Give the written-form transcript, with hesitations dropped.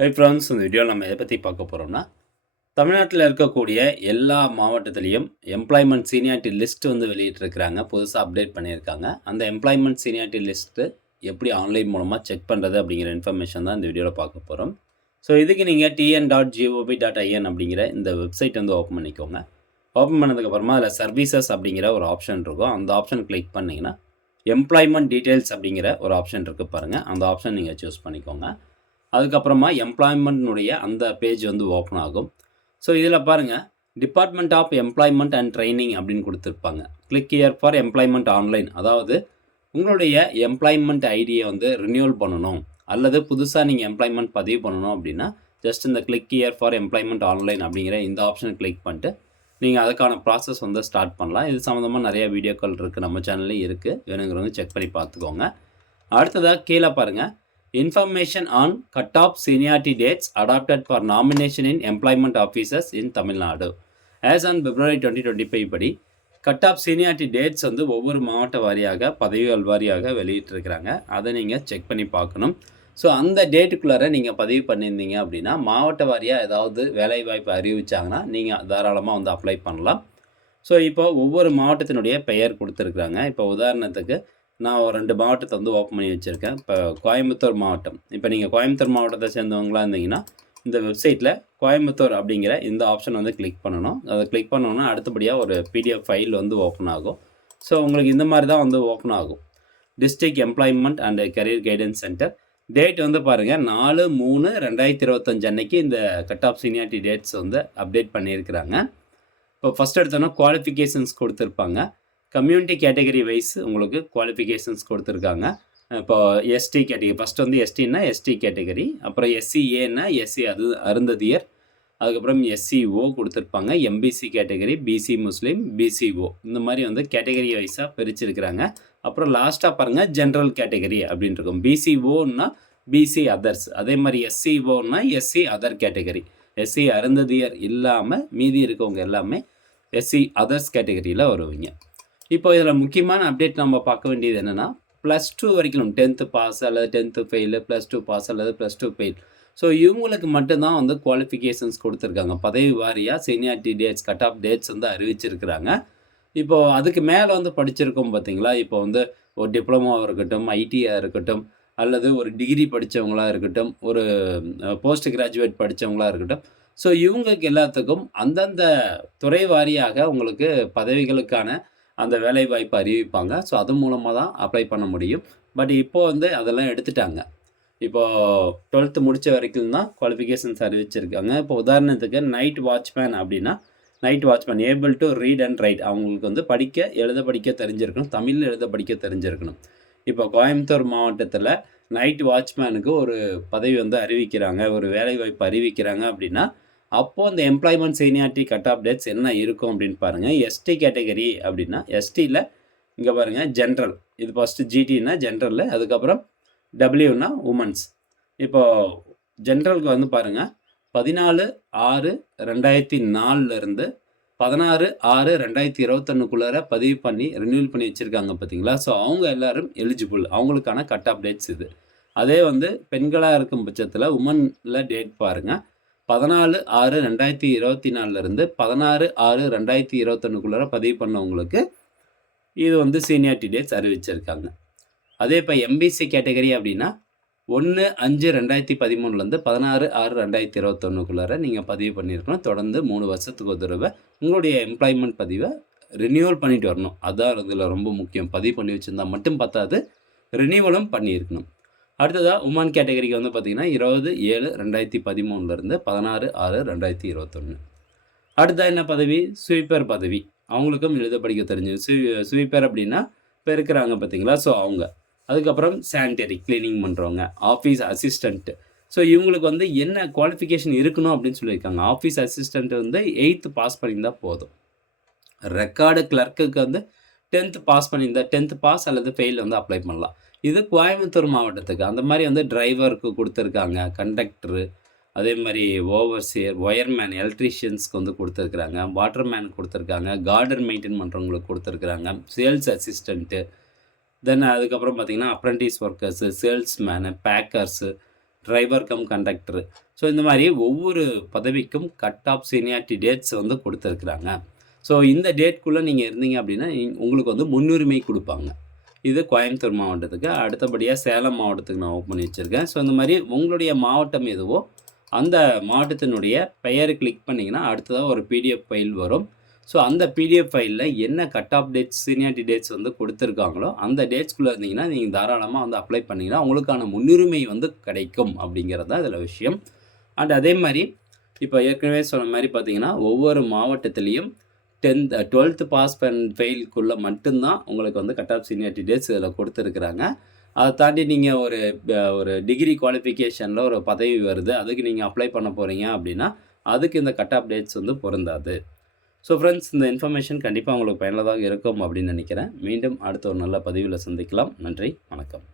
Hi friends, இந்த வீடியோவில் நம்ம எதை பற்றி பார்க்க போகிறோம்னா, தமிழ்நாட்டில் இருக்கக்கூடிய எல்லா மாவட்டத்திலையும் எம்ப்ளாய்மெண்ட் சீனியாரிட்டி லிஸ்ட் வந்து வெளியிட்டிருக்கிறாங்க. புதுசாக அப்டேட் பண்ணியிருக்காங்க. அந்த எம்ப்ளாய்மெண்ட் சீனியாரிட்டி லிஸ்ட்டு எப்படி ஆன்லைன் மூலமாக செக் பண்ணுறது அப்படிங்கிற இன்ஃபர்மேஷன் தான் இந்த வீடியோவில் பார்க்க போகிறோம். ஸோ இதுக்கு நீங்கள் tn.gov.in அப்படிங்கிற இந்த வெப்சைட் வந்து ஓப்பன் பண்ணிக்கோங்க. ஓப்பன் பண்ணதுக்கப்புறமா அதில் சர்வீசஸ் அப்படிங்கிற ஒரு ஆப்ஷன் இருக்கும். அந்த ஆப்ஷன் கிளிக் பண்ணிங்கன்னா எம்ப்ளாய்மெண்ட் டீட்டெயில்ஸ் அப்படிங்கிற ஒரு ஆப்ஷன் இருக்குது பாருங்கள். அந்த ஆப்ஷன் நீங்கள் சூஸ் பண்ணிக்கோங்க. அதுக்கப்புறமா எம்ப்ளாய்மெண்ட்னுடைய அந்த பேஜ் வந்து ஓப்பன் ஆகும். ஸோ இதில் பாருங்கள், department of employment and training அப்படின்னு கொடுத்துருப்பாங்க. Click here for employment online. அதாவது உங்களுடைய எம்ப்ளாய்மெண்ட் ஐடியை வந்து ரினியூவல் பண்ணணும் அல்லது புதுசாக நீங்கள் எம்ப்ளாய்மெண்ட் பதிவு பண்ணணும் அப்படின்னா ஜஸ்ட் இந்த click here for employment online அப்படிங்கிற இந்த ஆப்ஷனை கிளிக் பண்ணிட்டு நீங்கள் அதுக்கான ப்ராசஸ் வந்து ஸ்டார்ட் பண்ணலாம். இது சம்மந்தமாக நிறைய வீடியோக்கள் இருக்குது, நம்ம சேனல்லையும் இருக்குது. வேணுங்கிறவங்க செக் பண்ணி பார்த்துக்கோங்க. அடுத்ததாக கீழே பாருங்கள், information on cut off seniority dates adopted for nomination in employment officers in Tamil Nadu as on February 2025 படி கட் ஆஃப் சீனியாரிட்டி டேட்ஸ் வந்து ஒவ்வொரு மாவட்ட வாரியாக பதவிகள் வாரியாக வெளியிட்டிருக்கிறாங்க. அதை நீங்கள் செக் பண்ணி பார்க்கணும். ஸோ அந்த டேட்டுக்குள்ளார நீங்கள் பதிவு பண்ணியிருந்தீங்க அப்படின்னா மாவட்ட வாரியாக ஏதாவது வேலைவாய்ப்பு அறிவித்தாங்கன்னா நீங்கள் தாராளமாக வந்து அப்ளை பண்ணலாம். ஸோ இப்போ ஒவ்வொரு மாவட்டத்தினுடைய பெயர் கொடுத்துருக்குறாங்க. இப்போ உதாரணத்துக்கு நான் ஒரு 2 மாவட்டத்தை வந்து ஓப்பன் பண்ணி வச்சுருக்கேன். இப்போ கோயம்புத்தூர் மாவட்டம். இப்போ நீங்கள் கோயம்புத்தூர் மாவட்டத்தை சேர்ந்தவங்களாக இருந்தீங்கன்னா இந்த வெப்சைட்டில் கோயம்புத்தூர் அப்படிங்கிற இந்த ஆப்ஷன் வந்து கிளிக் பண்ணணும். அதை கிளிக் பண்ணோன்னா அடுத்தபடியாக ஒரு பிடிஎஃப் ஃபைல் வந்து ஓப்பன் ஆகும். ஸோ உங்களுக்கு இந்த மாதிரி தான் வந்து ஓப்பன் ஆகும். District employment and career guidance centre. Date வந்து பாருங்கள் 4/3/2025 அன்னைக்கு இந்த கட் ஆஃப் சீனியாரிட்டி டேட்ஸ் வந்து அப்டேட் பண்ணியிருக்கிறாங்க. இப்போ ஃபஸ்ட் எடுத்தோன்னா குவாலிஃபிகேஷன்ஸ் கொடுத்துருப்பாங்க. கம்யூனிட்டி கேட்டகரி வைஸ் உங்களுக்கு குவாலிஃபிகேஷன்ஸ் கொடுத்துருக்காங்க. இப்போ எஸ்டி கேட்டகரி, ஃபஸ்ட் வந்து எஸ்டின்னா எஸ்டி கேட்டகரி, அப்புறம் எஸ்சிஏன்னா எஸ்சி அருந்ததியர், அதுக்கப்புறம் எஸ்சிஓ கொடுத்துருப்பாங்க. எம்பிசி கேட்டகரி, பிசி முஸ்லீம், பிசிஓ, இந்த மாதிரி வந்து கேட்டகரி வைஸாக பிரிச்சிருக்கிறாங்க. அப்புறம் லாஸ்ட்டாக பாருங்கள் ஜென்ரல் கேட்டகரி அப்படின்னு இருக்கும். பிசிஓன்னா பிசி அதர்ஸ், அதே மாதிரி எஸ்சிஓன்னா SC other category. SC Arunthathiyar இல்லாமல் மீதி இருக்கவங்க எல்லாமே எஸ்சி அதர்ஸ் கேட்டகரியில் வருவீங்க. இப்போ இதில் முக்கியமான அப்டேட் நம்ம பார்க்க வேண்டியது என்னென்னா, +2 வரைக்கும் 10th பாஸ் அல்லது 10th ஃபெயிலு, +2 பாஸ் அல்லது +2 ஃபெயில். ஸோ இவங்களுக்கு மட்டும்தான் வந்து குவாலிஃபிகேஷன்ஸ் கொடுத்துருக்காங்க. பதவி வாரியாக seniority dates cut off dates வந்து அறிவிச்சிருக்கிறாங்க. இப்போது அதுக்கு மேலே வந்து படிச்சிருக்கோம் பார்த்தீங்களா, இப்போ வந்து ஒரு டிப்ளமோவாக இருக்கட்டும், ஐடியாக இருக்கட்டும், அல்லது ஒரு டிகிரி படித்தவங்களாக இருக்கட்டும், ஒரு போஸ்ட் கிராஜுவேட் படித்தவங்களாக இருக்கட்டும். ஸோ இவங்களுக்கு எல்லாத்துக்கும் அந்தந்த துறை வாரியாக உங்களுக்கு பதவிகளுக்கான அந்த வேலைவாய்ப்பு அறிவிப்பாங்க. ஸோ அது மூலமாக தான் அப்ளை பண்ண முடியும். பட் இப்போது வந்து அதெல்லாம் எடுத்துட்டாங்க. இப்போது 12th முடித்த வரைக்கும் தான் குவாலிஃபிகேஷன்ஸ் அறிவிச்சிருக்காங்க. இப்போ உதாரணத்துக்கு நைட் வாட்ச்மேன் அப்படின்னா, night watchman able to read and right, அவங்களுக்கு வந்து எழுத படிக்க தெரிஞ்சிருக்கணும், தமிழில் எழுத படிக்க தெரிஞ்சிருக்கணும். இப்போ கோயம்புத்தூர் மாவட்டத்தில் நைட் வாட்ச்மேனுக்கு ஒரு பதவி வந்து அறிவிக்கிறாங்க, ஒரு வேலைவாய்ப்பு அறிவிக்கிறாங்க அப்படின்னா, அப்போது அந்த employment seniority cut off dates என்ன இருக்கும் அப்படின்னு பாருங்கள். எஸ்டி கேட்டகரி அப்படின்னா எஸ்டியில் இங்கே பாருங்கள் ஜென்ரல், இது ஃபஸ்ட்டு ஜிடின்னா ஜென்ரலு, அதுக்கப்புறம் டபிள்யூனா உமன்ஸ். இப்போது ஜென்ரலுக்கு வந்து பாருங்கள் 14/6/2004 16/6/2021 பதிவு பண்ணி ரினியூவல் பண்ணி வச்சுருக்காங்க பார்த்தீங்களா. ஸோ அவங்க எல்லோரும் எலிஜிபிள், அவங்களுக்கான கட் ஆஃப் டேட்ஸ் இது. அதே வந்து பெண்களாக இருக்கும் பட்சத்தில் உமனில் டேட் பாருங்கள், 14/6/2024 16/6/2021 பதிவு பண்ணவங்களுக்கு இது வந்து சீனியாரிட்டி டேட்ஸ் அறிவிச்சிருக்காங்க. அதே இப்போ எம்பிசி கேட்டகரி அப்படின்னா 1/5/2013 16/6/2021 நீங்கள் பதிவு பண்ணியிருக்கணும். தொடர்ந்து 3 வருஷத்துக்கு ஒரு தடவை உங்களுடைய எம்ப்ளாய்மெண்ட் பதிவை ரினியூவல் பண்ணிட்டு வரணும். அதுதான் இதில் ரொம்ப முக்கியம். பதிவு பண்ணி வச்சுருந்தா மட்டும் பத்தாது, ரினியூவலும் பண்ணியிருக்கணும். அடுத்ததாக உமன் கேட்டகரிக்கு வந்து பார்த்திங்கன்னா 20/7/2013 16/6/2021. அடுத்ததாக என்ன பதவி? ஸ்வீப்பர் பதவி. அவங்களுக்கும் எழுத படிக்க தெரிஞ்சு ஸ்வீப்பர் அப்படின்னா இப்போ இருக்கிறாங்க பார்த்தீங்களா, ஸோ அவங்க. அதுக்கப்புறம் சானிட்டரி கிளீனிங் பண்ணுறவங்க, ஆஃபீஸ் அசிஸ்டண்ட்டு. ஸோ இவங்களுக்கு வந்து என்ன குவாலிஃபிகேஷன் இருக்கணும் அப்படின்னு சொல்லியிருக்காங்க. ஆஃபீஸ் அசிஸ்டண்ட் வந்து 8th பாஸ் பண்ணியிருந்தால் போதும். ரெக்கார்டு கிளர்க்குக்கு வந்து 10th பாஸ் பண்ணியிருந்தா 10th பாஸ் அல்லது ஃபெயில் வந்து அப்ளை பண்ணலாம். இது கோயம்புத்தூர் மாவட்டத்துக்கு. அந்த மாதிரி வந்து டிரைவருக்கு கொடுத்துருக்காங்க, கண்டக்டரு, அதே மாதிரி ஓவர்சியர், ஒயர்மேன், எலக்ட்ரீஷியன்ஸ்க்கு வந்து கொடுத்துருக்குறாங்க, வாட்டர்மேன் கொடுத்துருக்காங்க, கார்டன் மெயின்டைன் பண்ணுறவங்களுக்கு கொடுத்துருக்குறாங்க, சேல்ஸ் அசிஸ்டண்ட்டு, தென் அதுக்கப்புறம் பார்த்திங்கன்னா apprentice workers, salesman, packers, driver cum conductor. So இந்த மாதிரி ஒவ்வொரு பதவிக்கும் கட் ஆஃப் சீனியாரிட்டி டேட்ஸ் வந்து கொடுத்துருக்குறாங்க. ஸோ இந்த டேட்குள்ளே நீங்கள் இருந்தீங்க அப்படின்னா உங்களுக்கு வந்து முன்னுரிமை கொடுப்பாங்க. இது கோயம்புத்தூர் மாவட்டத்துக்கு. அடுத்தபடியாக சேலம் மாவட்டத்துக்கு நான் ஓப்பன் பண்ணி வச்சுருக்கேன். ஸோ இந்த மாதிரி உங்களுடைய மாவட்டம் எதுவோ அந்த மாவட்டத்தினுடைய பெயரை கிளிக் பண்ணிங்கன்னா அடுத்ததாக ஒரு பிடிஎஃப் ஃபைல் வரும். ஸோ அந்த பிடிஎஃப் ஃபைலில் என்ன cut off dates seniority dates வந்து கொடுத்துருக்காங்களோ அந்த டேட்ஸ்குள்ளே இருந்தீங்கன்னா நீங்கள் தாராளமாக வந்து அப்ளை பண்ணிங்கன்னா உங்களுக்கான முன்னுரிமை வந்து கிடைக்கும் அப்படிங்கிறது தான் இதில் விஷயம். அண்ட் அதே மாதிரி இப்போ ஏற்கனவே சொன்ன மாதிரி பார்த்தீங்கன்னா ஒவ்வொரு மாவட்டத்துலேயும் 12th பாஸ் அண்ட் ஃபெயிலுக்குள்ளே மட்டும்தான் உங்களுக்கு வந்து கட் ஆஃப் சீனியாரிட்டி டேட்ஸ் இதில் கொடுத்துருக்குறாங்க. அதை தாண்டி நீங்கள் ஒரு டிகிரி குவாலிஃபிகேஷனில் ஒரு பதவி வருது, அதுக்கு நீங்கள் அப்ளை பண்ண போகிறீங்க அப்படின்னா அதுக்கு இந்த கட் ஆஃப் டேட்ஸ் வந்து பொருந்தாது. ஸோ ஃப்ரெண்ட்ஸ், இந்த இன்ஃபர்மேஷன் கண்டிப்பாக உங்களுக்கு பயனுள்ளதாக இருக்கும் அப்படின்னு நினைக்கிறேன். மீண்டும் அடுத்த ஒரு நல்ல பதிவில் சந்திக்கலாம். நன்றி, வணக்கம்.